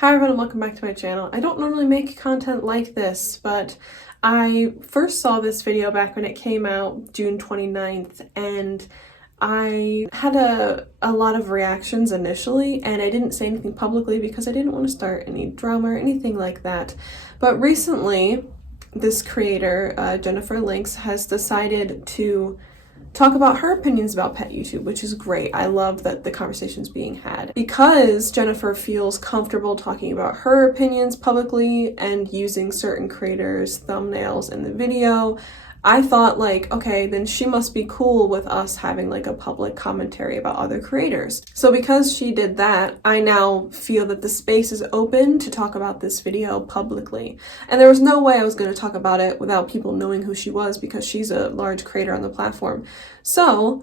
Hi everyone, welcome back to my channel. I don't normally make content like this, but I first saw this video back when it came out June 29th, and I had a lot of reactions initially, and I didn't say anything publicly because I didn't want to start any drama or anything like that. But recently, this creator, Jennifer Lynx, has decided to talk about her opinions about pet YouTube, which is great. I love that the conversation's being had. Because Jennifer feels comfortable talking about her opinions publicly and using certain creators' thumbnails in the video, I thought like, okay, then she must be cool with us having like a public commentary about other creators. So because she did that, I now feel that the space is open to talk about this video publicly. And there was no way I was going to talk about it without people knowing who she was because she's a large creator on the platform. So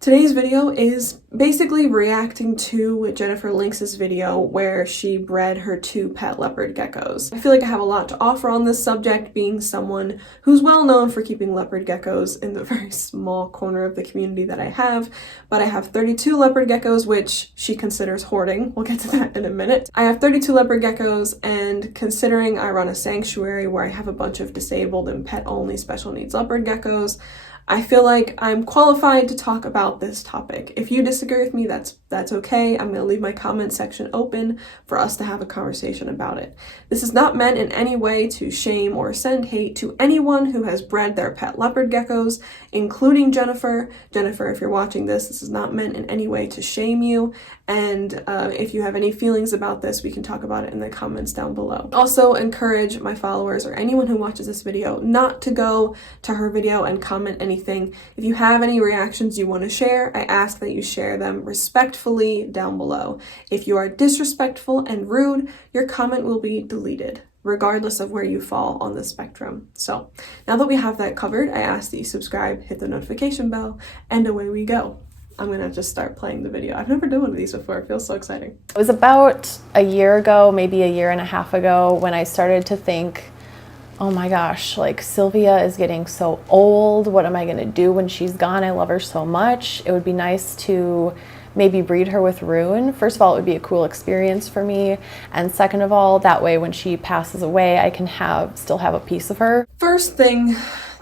today's video is basically reacting to Jennifer Lynx's video where she bred her 2 pet leopard geckos. I feel like I have a lot to offer on this subject, being someone who's well known for keeping leopard geckos in the very small corner of the community that I have, but I have 32 leopard geckos, which she considers hoarding. We'll get to that in a minute. I have 32 leopard geckos, and considering I run a sanctuary where I have a bunch of disabled and pet-only special needs leopard geckos, I feel like I'm qualified to talk about this topic. If you disagree with me, that's okay. I'm going to leave my comment section open for us to have a conversation about it. This is not meant in any way to shame or send hate to anyone who has bred their pet leopard geckos, including Jennifer. Jennifer, if you're watching this, this is not meant in any way to shame you. And if you have any feelings about this, we can talk about it in the comments down below. Also encourage my followers or anyone who watches this video not to go to her video and comment anything. If you have any reactions you want to share, I ask that you share them respectfully down below. If you are disrespectful and rude, your comment will be deleted, regardless of where you fall on the spectrum. So now that we have that covered, I ask that you subscribe, hit the notification bell, and away we go. I'm gonna just start playing the video. I've never done one of these before. It feels so exciting. It was about a year ago, maybe a year and a half ago, when I started to think, oh my gosh, like Sylvia is getting so old. What am I gonna do when she's gone? I love her so much. It would be nice to maybe breed her with Rune. First of all, it would be a cool experience for me. And second of all, that way when she passes away, I can still have a piece of her. First thing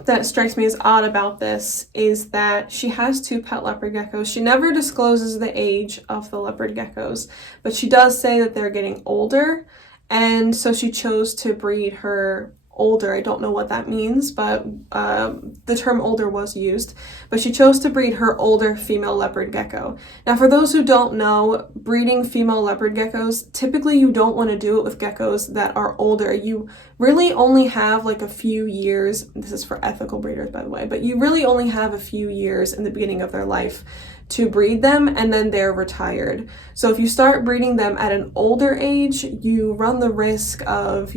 that strikes me as odd about this is that she has 2 pet leopard geckos. She never discloses the age of the leopard geckos, but she does say that they're getting older, and so she chose to breed her older. I don't know what that means, but the term older was used. But she chose to breed her older female leopard gecko. Now, for those who don't know, breeding female leopard geckos, typically you don't want to do it with geckos that are older. You really only have like a few years, this is for ethical breeders by the way, but you really only have a few years in the beginning of their life to breed them, and then they're retired. So if you start breeding them at an older age, you run the risk of,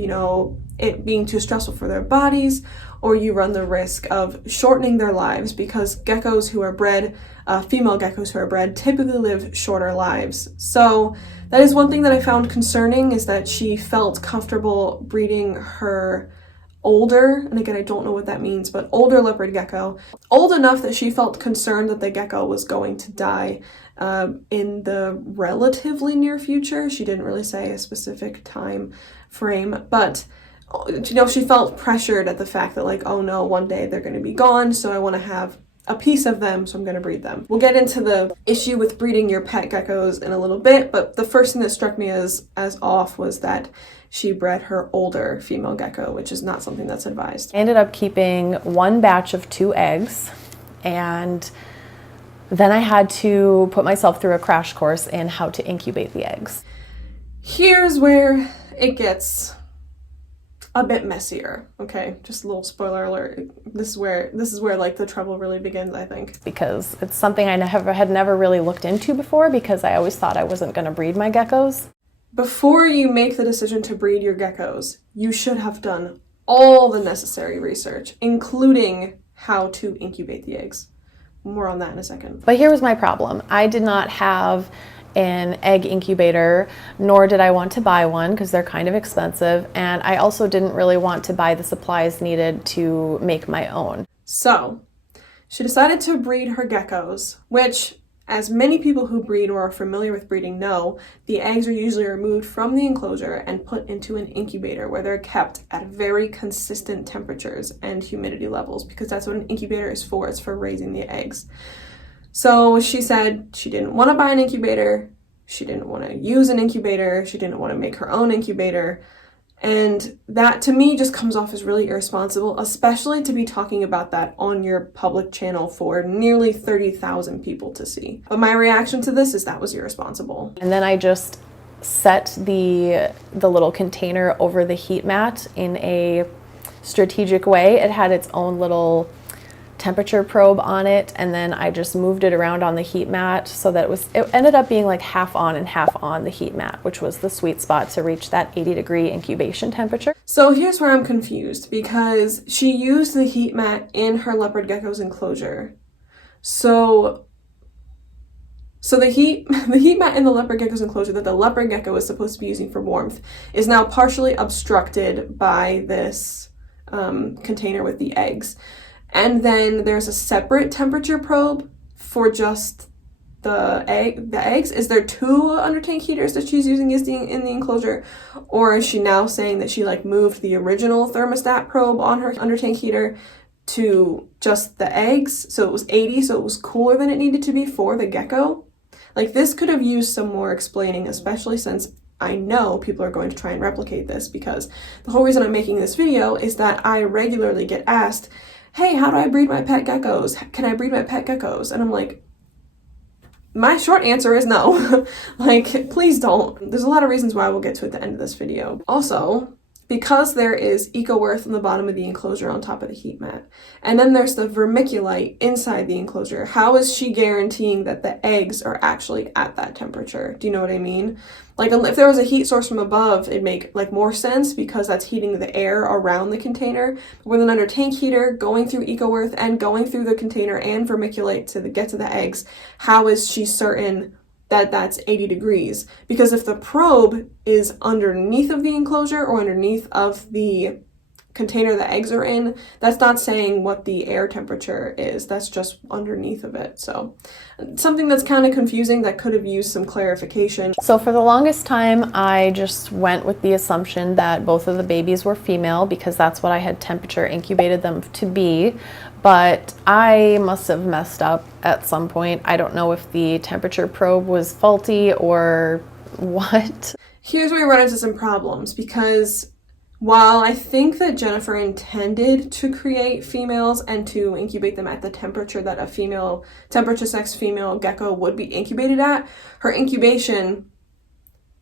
it being too stressful for their bodies, or you run the risk of shortening their lives, because geckos who are bred, female geckos who are bred, typically live shorter lives. So that is one thing that I found concerning, is that she felt comfortable breeding her older, and again I don't know what that means, but older leopard gecko, old enough that she felt concerned that the gecko was going to die in the relatively near future. She didn't really say a specific time frame, but she felt pressured at the fact that like, oh no, one day they're going to be gone, so I want to have a piece of them, so I'm going to breed them. We'll get into the issue with breeding your pet geckos in a little bit, but the first thing that struck me as off was that she bred her older female gecko, which is not something that's advised. I ended up keeping 1 batch of 2 eggs, and then I had to put myself through a crash course in how to incubate the eggs. Here's where it gets a bit messier, okay? Just a little spoiler alert. This is where like the trouble really begins, I think. Because it's something I had never really looked into before, because I always thought I wasn't going to breed my geckos. Before you make the decision to breed your geckos, you should have done all the necessary research, including how to incubate the eggs. More on that in a second. But here was my problem. I did not have an egg incubator, nor did I want to buy one because they're kind of expensive, and I also didn't really want to buy the supplies needed to make my own. So she decided to breed her geckos, which as many people who breed or are familiar with breeding know, the eggs are usually removed from the enclosure and put into an incubator where they're kept at very consistent temperatures and humidity levels, because that's what an incubator is for. It's for raising the eggs. So she said she didn't want to buy an incubator, she didn't want to use an incubator, she didn't want to make her own incubator. And that to me just comes off as really irresponsible, especially to be talking about that on your public channel for nearly 30,000 people to see. But my reaction to this is that was irresponsible. And then I just set the little container over the heat mat in a strategic way. It had its own little temperature probe on it, and then I just moved it around on the heat mat so that it ended up being like half on and half on the heat mat, which was the sweet spot to reach that 80-degree incubation temperature. So here's where I'm confused, because she used the heat mat in her leopard gecko's enclosure. So the heat mat in the leopard gecko's enclosure that the leopard gecko is supposed to be using for warmth is now partially obstructed by this container with the eggs. And then there's a separate temperature probe for just the eggs. Is there two under tank heaters that she's using in the enclosure? Or is she now saying that she like moved the original thermostat probe on her under tank heater to just the eggs? So it was 80, so it was cooler than it needed to be for the gecko? Like, this could have used some more explaining, especially since I know people are going to try and replicate this, because the whole reason I'm making this video is that I regularly get asked, hey, how do I breed my pet geckos? Can I breed my pet geckos? And I'm like, my short answer is no. Like, please don't. There's a lot of reasons why we'll get to at the end of this video. Also, because there is eco-earth on the bottom of the enclosure on top of the heat mat, and then there's the vermiculite inside the enclosure, how is she guaranteeing that the eggs are actually at that temperature? Do you know what I mean? Like, if there was a heat source from above, it'd make like more sense because that's heating the air around the container. But with an under tank heater going through eco-earth and going through the container and vermiculite to get to the eggs, how is she certain that that's 80 degrees? Because if the probe is underneath of the enclosure or underneath of the container the eggs are in, that's not saying what the air temperature is. That's just underneath of it. So something that's kind of confusing that could have used some clarification. So for the longest time, I just went with the assumption that both of the babies were female because that's what I had temperature incubated them to be. But I must have messed up at some point. I don't know if the temperature probe was faulty or what. Here's where we run into some problems, because while I think that Jennifer intended to create females and to incubate them at the temperature that a temperature sex female gecko would be incubated at, her incubation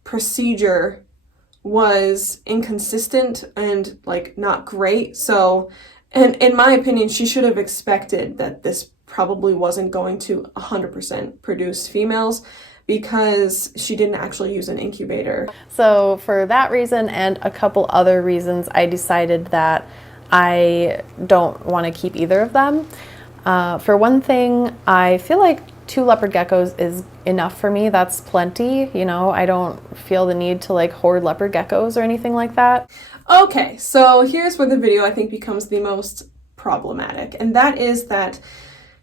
procedure was inconsistent and like not great. So, and in my opinion, she should have expected that this probably wasn't going to 100% produce females, because she didn't actually use an incubator. So for that reason and a couple other reasons, I decided that I don't want to keep either of them. For one thing, I feel like 2 leopard geckos is enough for me. That's plenty, you know. I don't feel the need to like hoard leopard geckos or anything like that. Okay, so here's where the video I think becomes the most problematic, and that is that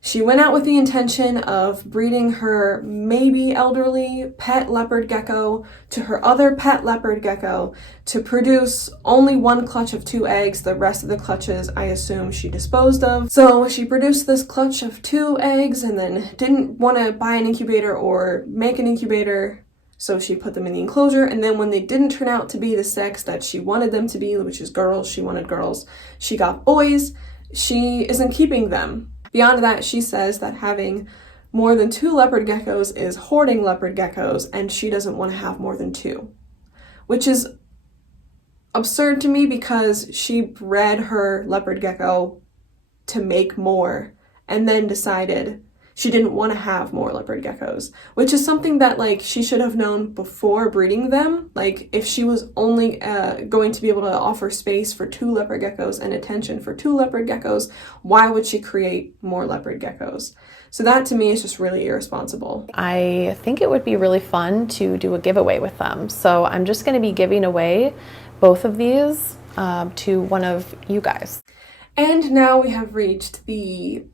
she went out with the intention of breeding her maybe elderly pet leopard gecko to her other pet leopard gecko to produce only 1 clutch of 2 eggs. The rest of the clutches, I assume, she disposed of. So she produced this clutch of 2 eggs and then didn't want to buy an incubator or make an incubator, so she put them in the enclosure. And then when they didn't turn out to be the sex that she wanted them to be, which is girls, she wanted girls, she got boys, she isn't keeping them. Beyond that, she says that having more than 2 leopard geckos is hoarding leopard geckos, and she doesn't want to have more than 2. Which is absurd to me, because she bred her leopard gecko to make more and then decided she didn't want to have more leopard geckos, which is something that like she should have known before breeding them. Like, if she was only going to be able to offer space for 2 leopard geckos and attention for 2 leopard geckos, why would she create more leopard geckos? So that to me is just really irresponsible. I think it would be really fun to do a giveaway with them. So I'm just going to be giving away both of these to one of you guys. And now we have reached the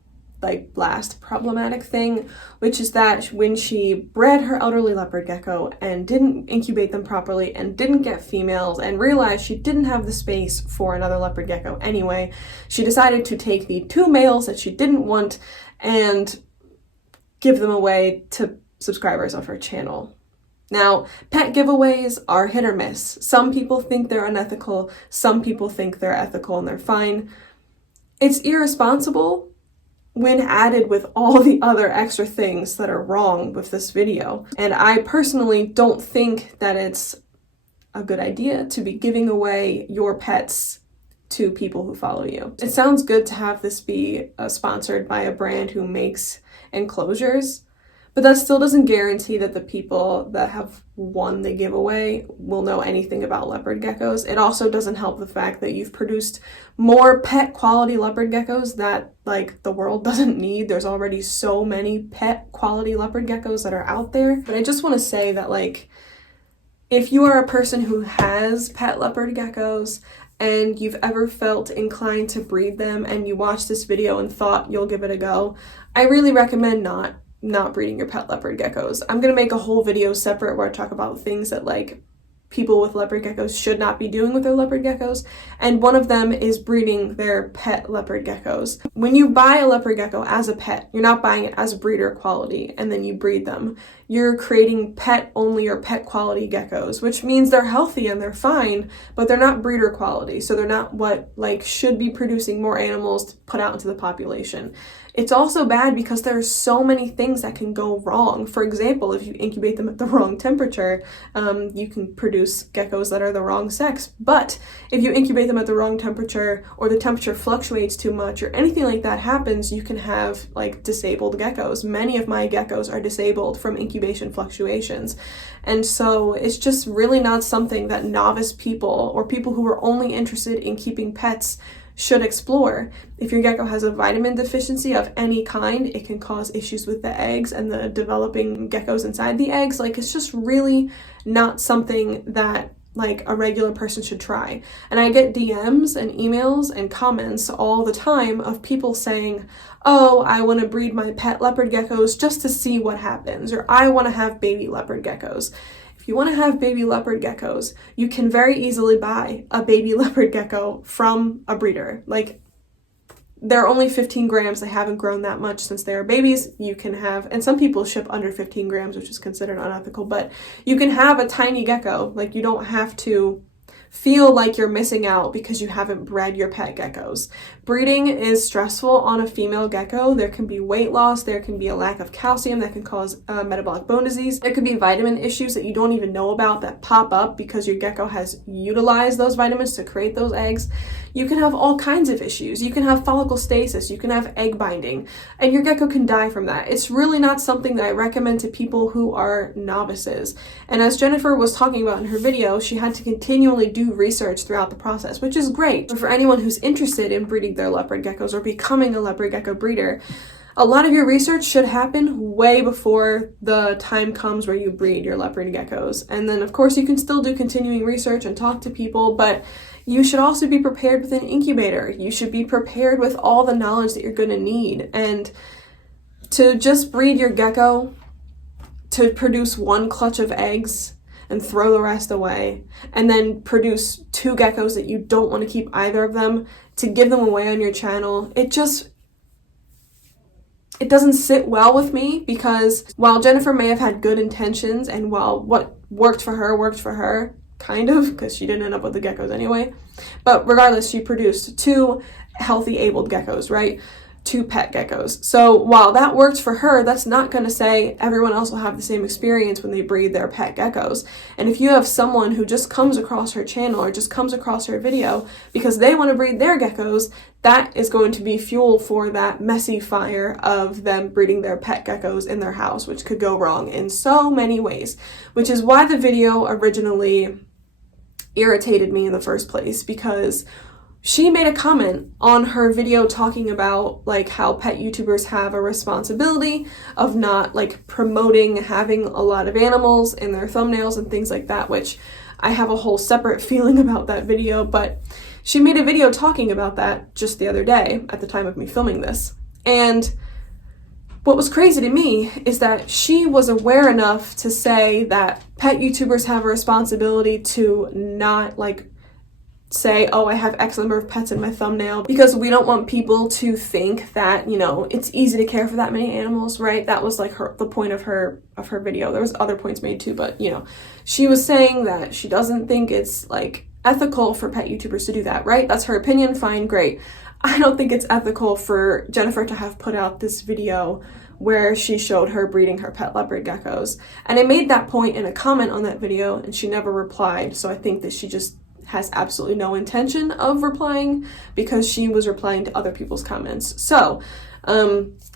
like last problematic thing, which is that when she bred her elderly leopard gecko and didn't incubate them properly and didn't get females and realized she didn't have the space for another leopard gecko anyway, she decided to take the 2 males that she didn't want and give them away to subscribers of her channel. Now, pet giveaways are hit or miss. Some people think they're unethical, some people think they're ethical and they're fine. It's irresponsible when added with all the other extra things that are wrong with this video. And I personally don't think that it's a good idea to be giving away your pets to people who follow you. It sounds good to have this be sponsored by a brand who makes enclosures, but that still doesn't guarantee that the people that have won the giveaway will know anything about leopard geckos. It also doesn't help the fact that you've produced more pet quality leopard geckos that like the world doesn't need. There's already so many pet quality leopard geckos that are out there. But I just want to say that like, if you are a person who has pet leopard geckos and you've ever felt inclined to breed them and you watched this video and thought you'll give it a go, I really recommend not breeding your pet leopard geckos. I'm gonna make a whole video separate where I talk about things that like people with leopard geckos should not be doing with their leopard geckos, and one of them is breeding their pet leopard geckos. When you buy a leopard gecko as a pet, you're not buying it as breeder quality and then you breed them. You're creating pet only or pet quality geckos, which means they're healthy and they're fine, but they're not breeder quality, so they're not what like should be producing more animals to put out into the population. It's also bad because there are so many things that can go wrong. For example, if you incubate them at the wrong temperature, you can produce geckos that are the wrong sex. But if you incubate them at the wrong temperature, or the temperature fluctuates too much, or anything like that happens, you can have like disabled geckos. Many of my geckos are disabled from incubation fluctuations. And so it's just really not something that novice people or people who are only interested in keeping pets should explore. If your gecko has a vitamin deficiency of any kind, it can cause issues with the eggs and the developing geckos inside the eggs. Like, it's just really not something that like a regular person should try. And I get DMs and emails and comments all the time of people saying, oh, I want to breed my pet leopard geckos just to see what happens, or I want to have baby leopard geckos. If you want to have baby leopard geckos, you can very easily buy a baby leopard gecko from a breeder. Like, they're only 15 grams. They haven't grown that much since they were babies. You can have, and some people ship under 15 grams, which is considered unethical, but you can have a tiny gecko. Like, you don't have to feel like you're missing out because you haven't bred your pet geckos. Breeding is stressful on a female gecko. There can be weight loss, there can be a lack of calcium that can cause metabolic bone disease. There could be vitamin issues that you don't even know about that pop up because your gecko has utilized those vitamins to create those eggs. You can have all kinds of issues. You can have follicle stasis, you can have egg binding, and your gecko can die from that. It's really not something that I recommend to people who are novices. And as Jennifer was talking about in her video, she had to continually do research throughout the process, which is great. But for anyone who's interested in breeding their leopard geckos or becoming a leopard gecko breeder, a lot of your research should happen way before the time comes where you breed your leopard geckos. And then of course you can still do continuing research and talk to people, but you should also be prepared with an incubator. You should be prepared with all the knowledge that you're going to need. And to just breed your gecko to produce one clutch of eggs and throw the rest away, and then produce 2 geckos that you don't want to keep either of them to give them away on your channel, it doesn't sit well with me, because while Jennifer may have had good intentions and while what worked for her, kind of, because she didn't end up with the geckos anyway, but regardless, she produced 2 healthy abled geckos, right? 2 pet geckos. So while that worked for her, that's not going to say everyone else will have the same experience when they breed their pet geckos. And if you have someone who just comes across her channel or just comes across her video because they want to breed their geckos, that is going to be fuel for that messy fire of them breeding their pet geckos in their house, which could go wrong in so many ways, which is why the video originally irritated me in the first place, because she made a comment on her video talking about like how pet YouTubers have a responsibility of not like promoting having a lot of animals in their thumbnails and things like that, which I have a whole separate feeling about that video, but she made a video talking about that just the other day at the time of me filming this. And What was crazy to me is that she was aware enough to say that pet YouTubers have a responsibility to not like say, oh, I have X number of pets in my thumbnail, because we don't want people to think that, you know, it's easy to care for that many animals, right? That was like the point of her video. There was other points made too, but you know, she was saying that she doesn't think it's like ethical for pet YouTubers to do that, right? That's her opinion, fine, great. I don't think it's ethical for Jennifer to have put out this video where she showed her breeding her pet leopard geckos. And I made that point in a comment on that video and she never replied, so I think that she just has absolutely no intention of replying because she was replying to other people's comments. So,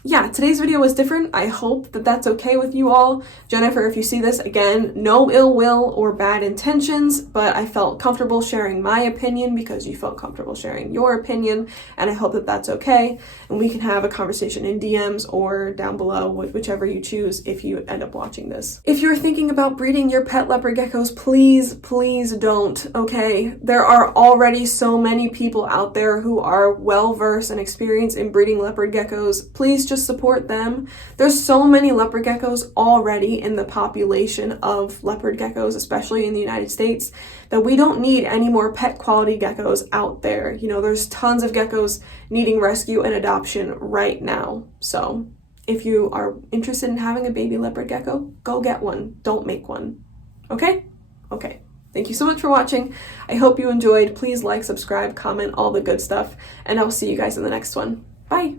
yeah, today's video was different. I hope that that's okay with you all. Jennifer, if you see this, again, no ill will or bad intentions, but I felt comfortable sharing my opinion because you felt comfortable sharing your opinion, and I hope that that's okay, and we can have a conversation in DMs or down below, whichever you choose if you end up watching this. If you're thinking about breeding your pet leopard geckos, please, please don't, okay? There are already so many people out there who are well-versed and experienced in breeding leopard geckos. Please just support them. There's so many leopard geckos already in the population of leopard geckos, especially in the United States, that we don't need any more pet quality geckos out there. You know, there's tons of geckos needing rescue and adoption right now. So if you are interested in having a baby leopard gecko, go get one. Don't make one. Okay? Okay. Thank you so much for watching. I hope you enjoyed. Please like, subscribe, comment, all the good stuff, and I'll see you guys in the next one. Bye.